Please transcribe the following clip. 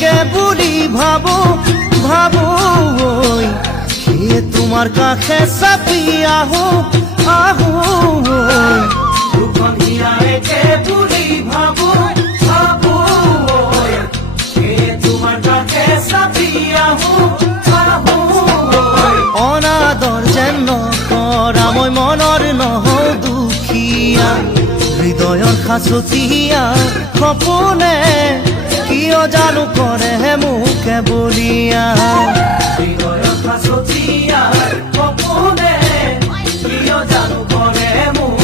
কে বুলি ভাবো ভাবো সেয়ে তোমাৰ কাষে চাপি আহো আহো দুখন হিয়াৰে কে বুলি ভাবো ভাবো সেয়ে তোমাৰ কাষে চাপি আহো আহো অনাদৰ যেন নকৰা মই মনৰ নহওঁ দুখীয়া হৃদয়ৰ সাঁচতীয়া সপোনে কিয় জানো কৰে মোকে বলিয়া হৃদয়ৰ সাঁচতীয়া সপোনে কিয় জানো কৰে মোক